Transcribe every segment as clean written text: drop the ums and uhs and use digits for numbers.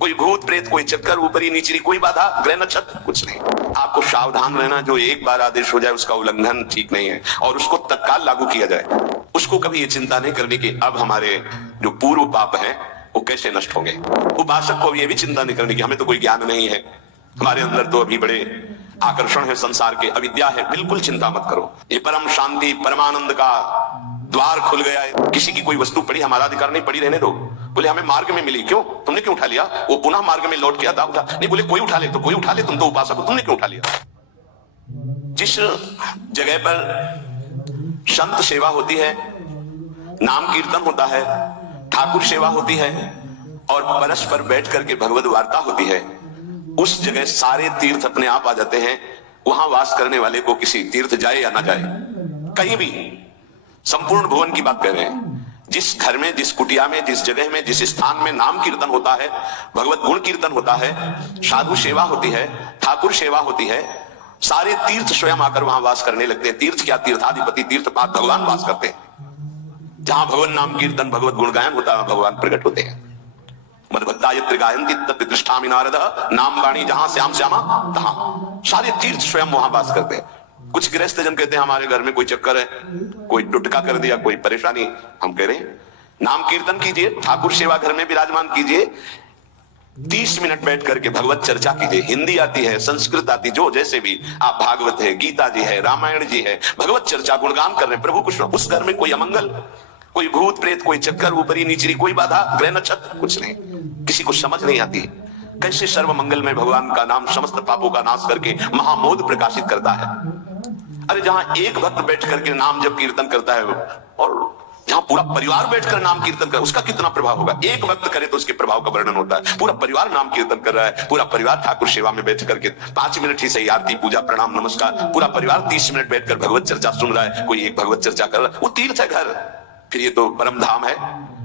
कोई भूत प्रेत, कोई चक्कर, ऊपरी नीचरी, कोई बाधा, ग्रह नक्षत्र, कुछ नहीं। आपको सावधान रहना, जो एक बार आदेश हो जाए उसका उल्लंघन ठीक नहीं है और उसको तत्काल लागू किया जाए। उसको कभी ये चिंता नहीं करनी कि अब हमारे जो पूर्व पाप हैं वो कैसे नष्ट होंगे। उपासक को ये भी चिंता नहीं करनी कि हमें तो कोई ज्ञान नहीं है, हमारे अंदर तो अभी बड़े आकर्षण है संसार के, अविद्या है। बिल्कुल चिंता मत करो, ये परम शांति परमानंद का द्वार खुल गया है। किसी की कोई वस्तु पड़ी, हमारा अधिकार नहीं, पड़ी रहने दो। बोले हमें मार्ग में मिली, क्यों, तुमने क्यों उठा लिया? वो पुनः मार्ग में लौट के आता, उठा नहीं। बोले कोई उठा ले तो कोई उठा ले, तुम तो उपासक हो, तुमने क्यों उठा लिया? जिस जगह पर संत सेवा होती है, नाम कीर्तन होता है, ठाकुर सेवा होती है और परस्पर बैठ करके भगवत वार्ता होती है, उस जगह सारे तीर्थ अपने आप आ जाते हैं। वहां वास करने वाले को किसी तीर्थ जाए या ना जाए, कहीं भी, संपूर्ण भुवन की बात कर रहे हैं, जिस घर में, जिस कुटिया में, जिस जगह में, जिस स्थान में नाम कीर्तन होता है, भगवत गुण कीर्तन होता है, साधु सेवा होती है, ठाकुर सेवा होती है, सारे तीर्थ स्वयं आकर वहां वास करने लगते हैं। तीर्थ क्या, तीर्थाधिपति, तीर्थपाद भगवान वास करते हैं। जहां भगवान नाम कीर्तन, भगवत गुण गायन होता है, भगवान प्रकट होते हैं। मदभक्ता यत्र गायन्ति तत्र तिष्ठामि नारद, नाम वाणी जहां श्याम श्यामा तहां। सारे तीर्थ स्वयं वहां वास करते हैं। कुछ गृहस्थ जन कहते हैं हमारे घर में कोई चक्कर है, कोई टुटका कर दिया, कोई परेशानी। हम कह रहे हैं नाम कीर्तन कीजिए, ठाकुर सेवा घर में विराजमान कीजिए, 30 मिनट बैठ करके भगवत चर्चा कीजिए। हिंदी आती है, संस्कृत आती, जो जैसे भी आप, भागवत है, गीता जी है, रामायण जी है, भगवत चर्चा गुणगान कर रहे हैं, प्रभु कुछ। उस घर में कोई अमंगल, कोई भूत प्रेत, कोई चक्कर, ऊपरी नीचरी, कोई बाधा, ग्रह नक्षत्र, कुछ नहीं। किसी को समझ नहीं आती कैसे सर्व मंगल में भगवान का नाम समस्त पापों का नाश करके महामोद प्रकाशित करता है। अरे जहां एक भक्त बैठ करके नाम जब कीर्तन करता है और जहां पूरा परिवार बैठकर नाम कीर्तन कर, उसका कितना प्रभाव होगा। एक भक्त करे तो उसके प्रभाव का वर्णन होता है। पूरा परिवार नाम कीर्तन कर रहा है, पूरा परिवार ठाकुर सेवा में बैठ करके 5 मिनट ही सही, आरती पूजा प्रणाम नमस्कार, पूरा परिवार 30 मिनट बैठकर भगवत चर्चा सुन रहा है, कोई एक भगवत चर्चा कर रहा है, वो तीर्थ है घर। फिर ये तो परम धाम है,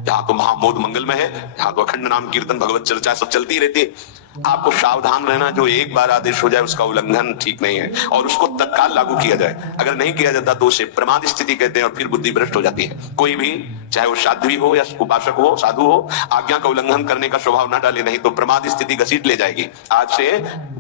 जहां तो महामोद मंगल में है, जहां तो अखंड नाम कीर्तन भगवत चर्चा सब चलती रहती है। आपको सावधान रहना, जो एक बार आदेश हो जाए उसका उल्लंघन ठीक नहीं है और उसको तत्काल लागू किया जाए। अगर नहीं किया जाता तो उसे प्रमाद स्थिति कहते हैं और फिर बुद्धि भ्रष्ट हो जाती है। कोई भी, चाहे वो साध्वी हो या उपासक हो, साधु हो, आज्ञा का उल्लंघन करने का स्वभाव न डाले, नहीं तो प्रमाद स्थिति घसीट ले जाएगी। आज से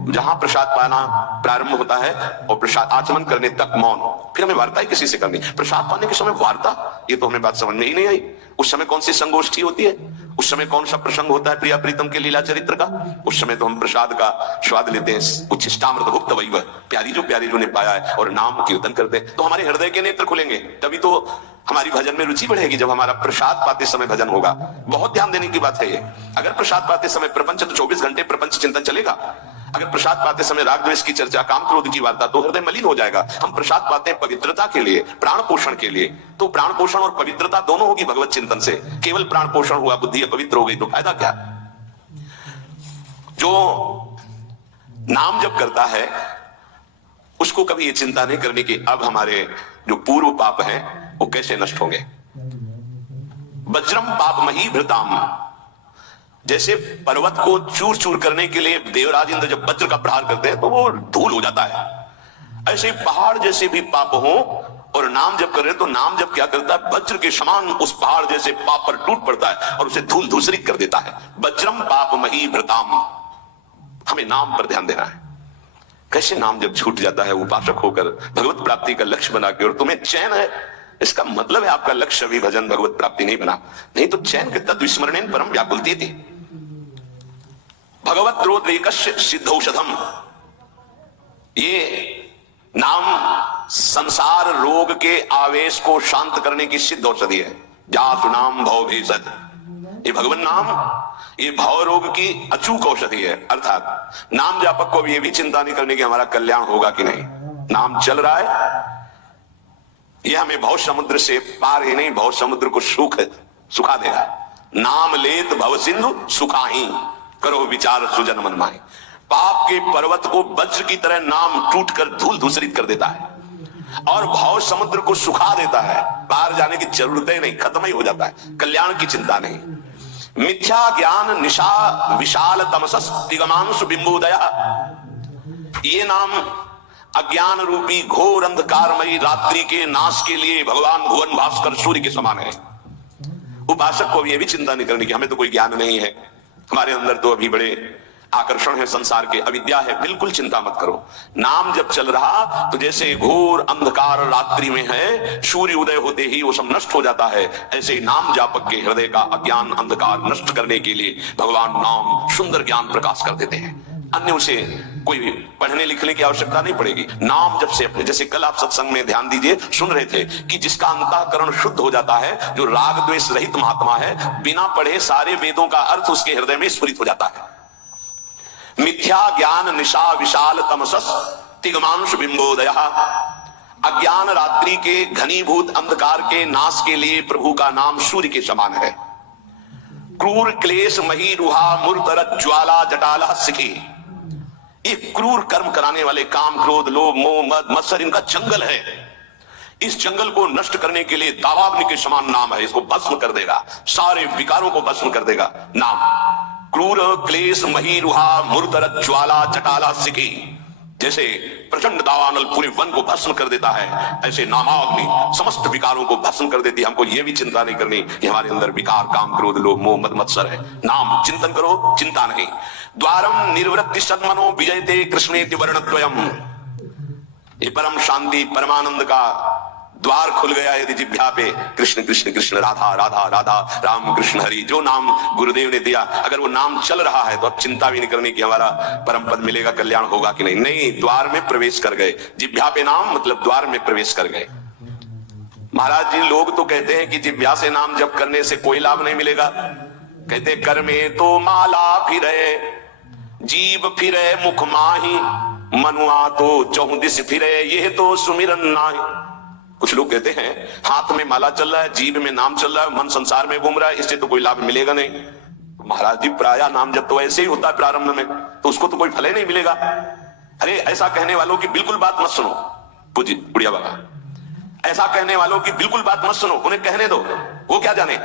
जहां प्रसाद पाना प्रारंभ होता है और प्रसाद आचमन करने तक मौन, फिर हमें वार्ता ही किसी से करनी। प्रसाद पाने के समय वार्ता, ये तो हमें बात समझ में ही नहीं आई। उस समय कौन सी संगोष्ठी होती है, उस समय कौन सा प्रसंग होता है प्रिया प्रीतम के लीला चरित्र का, उस समय तो हम प्रसाद का स्वाद लेते हैं। उच्छिष्टामृत भुक्त वैव, प्यारी जो ने पाया है, और नाम कीर्तन करते हैं तो हमारे हृदय के नेत्र खुलेंगे। तभी तो हमारी भजन में रुचि बढ़ेगी, जब हमारा प्रसाद पाते समय भजन होगा। बहुत ध्यान देने की बात है ये। अगर प्रसाद पाते समय प्रपंच, तो 24 घंटे प्रपंच चिंतन चलेगा। अगर प्रसाद पाते समय राग द्वेष की चर्चा, काम क्रोध की वार्ता, तो हृदय मलिन हो जाएगा। हम प्रसाद पाते हैं पवित्रता के लिए, प्राण पोषण के लिए, तो प्राण पोषण और पवित्रता दोनों होगी भगवत चिंतन से। केवल प्राण पोषण हुआ, बुद्धि अपवित्र हो गई तो फायदा क्या। जो नाम जप करता है उसको कभी ये चिंता नहीं करनी कि अब हमारे जो पूर्व पाप हैं वो कैसे नष्ट होंगे। वज्रम पाप मही भृताम, जैसे पर्वत को चूर चूर करने के लिए देवराज इंद्र जब वज्र का प्रहार करते हैं तो वो धूल हो जाता है, ऐसे पहाड़ जैसे भी पाप हो और नाम जब कर रहे तो नाम जब क्या करता है, वज्र के समान उस पहाड़ जैसे पाप पर टूट पड़ता है और उसे धूल धूसरित कर देता है। वज्रम पाप मही भृताम, हमें नाम पर ध्यान देना है। कैसे नाम जब छूट जाता है उपासक होकर भगवत प्राप्ति का लक्ष्य बना के, और तुम्हें चैन है, इसका मतलब है आपका लक्ष्य भी भजन भगवत प्राप्ति नहीं बना। नहीं तो चैन के तत्व स्मरणेन परम व्याकुलती थी। भगवत रोद्रेकस्य सिद्धौषधम, ये नाम संसार रोग के आवेश को शांत करने की सिद्ध औषधि है। जासु नाम भव भेषज, ये भगवान नाम, ये भाव रोग की अचूक औषधि है। अर्थात नाम जापक को भी ये भी चिंता नहीं करने की हमारा कल्याण होगा कि नहीं। नाम चल रहा है, ये हमें भव समुद्र से पार ही नहीं, भव समुद्र को सुखा देगा। नाम लेत भव सिंधु सुखाही, करो विचार सुजन मन माही। पाप के पर्वत को वज्र की तरह नाम टूट कर धूल धूसरित कर देता है और भव समुद्र को सुखा देता है। पार जाने की जरूरत ही नहीं, खत्म ही हो जाता है, कल्याण की चिंता नहीं। मिथ्या ज्ञान निशा विशाल तमसस दिगमांशु बिंबोदया, ये नाम अज्ञान रूपी घोर अंधकारमयी रात्रि के नाश के लिए भगवान भुवन भास्कर सूर्य के समान है। उपासक को भी ये भी चिंता नहीं करनी कि हमें तो कोई ज्ञान नहीं है, हमारे अंदर तो अभी बड़े आकर्षण है संसार के, अविद्या है, बिल्कुल चिंता मत करो। नाम जब चल रहा तो जैसे घोर अंधकार रात्रि में है, सूर्य उदय होते ही वो सब नष्ट हो जाता है, ऐसे ही नाम जापक के हृदय का अज्ञान अंधकार नष्ट करने के लिए भगवान नाम सुंदर ज्ञान प्रकाश कर देते हैं। अन्य उसे कोई पढ़ने लिखने की आवश्यकता नहीं पड़ेगी। नाम जब से अपने, जैसे कल आप सत्संग में ध्यान दीजिए, सुन रहे थे कि जिसका अंतःकरण शुद्ध हो जाता है, जो राग द्वेष रहित महात्मा है, बिना पढ़े सारे वेदों का अर्थ उसके हृदय में स्फुरित हो जाता है। मिथ्या ज्ञान निशा विशाल तमसस तिगमांश बिंबोदय। अज्ञान रात्रि के घनीभूत अंधकार के नाश के लिए प्रभु का नाम सूर्य के समान है। क्रूर क्लेश मही रुहा मूर्तर ज्वाला जटाला सिखी। ये क्रूर कर्म कराने वाले काम क्रोध लोभ मोह मद मत्सर, इनका जंगल है। इस जंगल को नष्ट करने के लिए दावाग्नि के समान नाम है, इसको भस्म कर देगा, सारे विकारों को भस्म कर देगा नाम। क्रूर क्लेश मही रुहा मूर्तर ज्वाला जटाला सिखी। जैसे प्रचंड दावानल पूरे वन को भस्म कर देता है, ऐसे नामाग्नि समस्त विकारों को भस्म कर देती है। हमको यह भी चिंता नहीं करनी कि हमारे अंदर विकार काम क्रोध लोभ मोह मद मत्सर है। नाम चिंतन करो, चिंता नहीं। द्वारम निर्वृत्ति सन्मनो विजयते कृष्णेति वर्णद्वयम्। ये परम शांति परमानंद का द्वार खुल गया यदि जिह्वा पे कृष्ण कृष्ण कृष्ण राधा राधा राधा राम कृष्ण हरि, जो नाम गुरुदेव ने दिया, अगर वो नाम चल रहा है तो अब चिंता भी नहीं करनी कि हमारा परम पद मिलेगा, कल्याण होगा कि नहीं। नहीं, द्वार में प्रवेश कर गए। जिह्वा पे नाम मतलब द्वार में प्रवेश कर गए। महाराज जी, लोग तो कहते हैं कि जिह्वा से नाम जप करने से कोई लाभ नहीं मिलेगा। कहते कर में तो माला फिरे जीव फिरे मुख माही, मनुआ तो चौदिस फिरे ये तो सुमिरन नाही। कुछ लोग कहते हैं हाथ में माला चल रहा है, जीभ में नाम चल रहा है, मन संसार में घूम रहा है, इससे तो कोई लाभ मिलेगा नहीं। महाराज जी, प्राय नाम जब तो ऐसे ही होता है प्रारंभ में, तो उसको तो कोई फल ही नहीं मिलेगा। अरे ऐसा कहने वालों की बिल्कुल बात मत सुनो। पूजी बुढ़िया बाबा, ऐसा कहने वालों की बिल्कुल बात मत सुनो, उन्हें कहने दो, वो क्या जाने।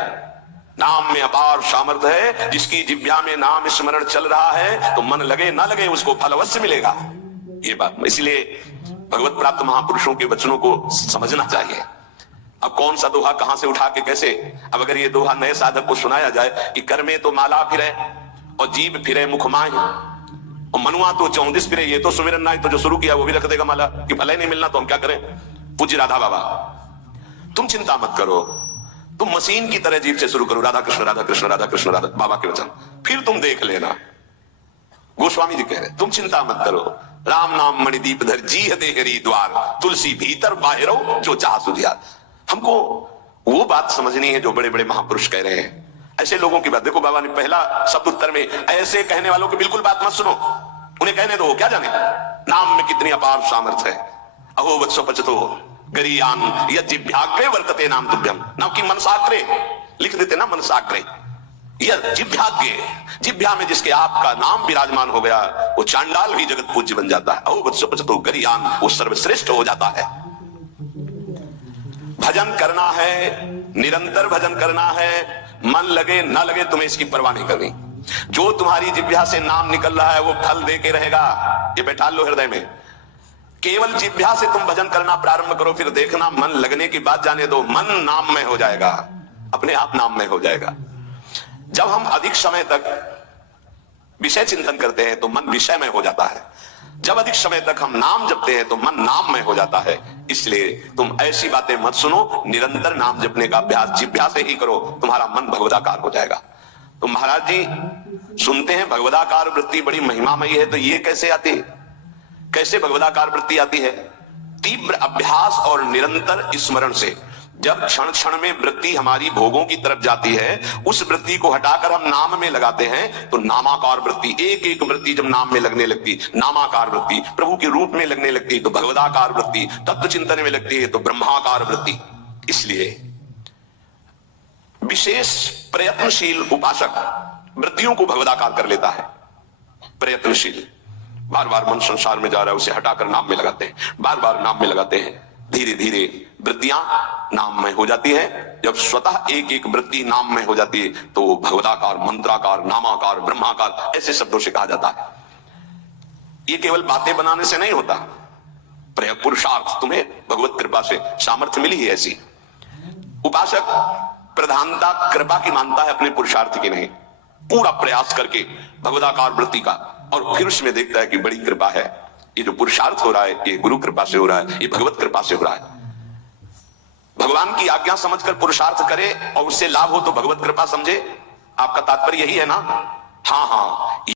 नाम में अपार सामर्थ्य है। जिसकी जिह्वा में नाम स्मरण चल रहा है तो मन लगे ना लगे उसको फल अवश्य मिलेगा। ये बात, इसलिए भगवत प्राप्त महापुरुषों के वचनों को समझना चाहिए। अब कौन सा दोहा कहां से उठा के कैसे, अब अगर ये दोहा नए साधक को सुनाया जाए कि कर में तो माला फिरे और जीभ फिरे मुख माही और मनुआ तो 34 फिरे ये तो सुमिरन नाई, तो जो शुरू किया वो भी रख देगा माला कि भला ही नहीं मिलना तो हम क्या करें। पूज्य राधा बाबा, तुम चिंता मत करो, तुम मशीन की तरह जीभ से शुरू करो राधा कृष्ण राधा कृष्ण राधा कृष्ण राधा, बाबा के वचन, फिर तुम देख लेना। गोस्वामी जी कह रहे तुम चिंता मत करो। राम नाम मणिदीप धर जीह दे हरि द्वार, तुलसी भीतर बाहरो जो चाह सुधिया। हमको वो बात समझनी है जो बड़े बड़े महापुरुष कह रहे हैं। ऐसे लोगों की बात देखो, बाबा ने पहला शब्द उत्तर में ऐसे कहने वालों की बिल्कुल बात मत सुनो, उन्हें कहने दो, क्या जाने नाम में कितनी अपार सामर्थ्य है। अहो वत्सो पचतो गरियान यज्जिभ्याग्रे वर्तते नाम तुभ्यम। नाम की मनसाग्रे लिख देते ना, मनसाग्रे जिह्वा में जिसके आपका नाम विराजमान हो गया वो चांडाल भी जगत पूज्य बन जाता है। अहो वत्सो पचतो गरियान, वो सर्वश्रेष्ठ हो जाता है। भजन करना है, निरंतर भजन करना है, मन लगे ना लगे तुम्हें इसकी परवाह नहीं करनी। जो तुम्हारी जिह्वा से नाम निकल रहा है वो फल दे के रहेगा, ये बैठा लो हृदय में। केवल जिह्वा से तुम भजन करना प्रारंभ करो, फिर देखना मन लगने की बात जाने दो, मन नाम में हो जाएगा, अपने आप नाम में हो जाएगा। जब हम अधिक समय तक विषय चिंतन करते हैं तो मन विषय में हो जाता है, जब अधिक समय तक हम नाम जपते हैं तो मन नाम में हो जाता है। इसलिए तुम ऐसी बातें मत सुनो, निरंतर नाम जपने का अभ्यास जिह्वा से ही करो, तुम्हारा मन भगवदाकार हो जाएगा। तो महाराज जी सुनते हैं भगवदाकार वृत्ति बड़ी महिमामयी है, तो ये कैसे आती है, कैसे भगवदाकार वृत्ति आती है? तीव्र अभ्यास और निरंतर स्मरण से। जब क्षण क्षण में वृत्ति हमारी भोगों की तरफ जाती है, उस वृत्ति को हटाकर हम नाम में लगाते हैं तो नामाकार वृत्ति, एक एक वृत्ति जब नाम में लगने लगती, नामाकार वृत्ति प्रभु के रूप में लगने लगती तो भगवदाकार वृत्ति, तत्व चिंतन में लगती है तो ब्रह्माकार वृत्ति। इसलिए विशेष प्रयत्नशील उपासक वृत्तियों को भगवदाकार कर लेता है। प्रयत्नशील, बार बार मन संसार में जा रहा है उसे हटाकर नाम में लगाते हैं, बार बार नाम में लगाते हैं, धीरे धीरे वृत्तियां नाम में हो जाती है। जब स्वतः एक एक वृत्ति नाम में हो जाती है तो भगवदाकार, मंत्राकार, नामाकार, ब्रह्माकार ऐसे शब्दों से कहा जाता है। ये केवल बातें बनाने से नहीं होता, पुरुषार्थ, तुम्हें भगवत कृपा से सामर्थ्य मिली है ऐसी। उपासक प्रधानता कृपा की मानता है, अपने पुरुषार्थ की नहीं। पूरा प्रयास करके भगवदाकार वृत्ति का, और फिर उसमें देखता है कि बड़ी कृपा है, ये जो पुरुषार्थ हो रहा है ये गुरु कृपा से हो रहा है, ये भगवत कृपा से हो रहा है। भगवान की आज्ञा समझकर पुरुषार्थ करे और उससे लाभ हो तो भगवत कृपा समझे। आपका तात्पर्य यही है ना? हाँ हाँ,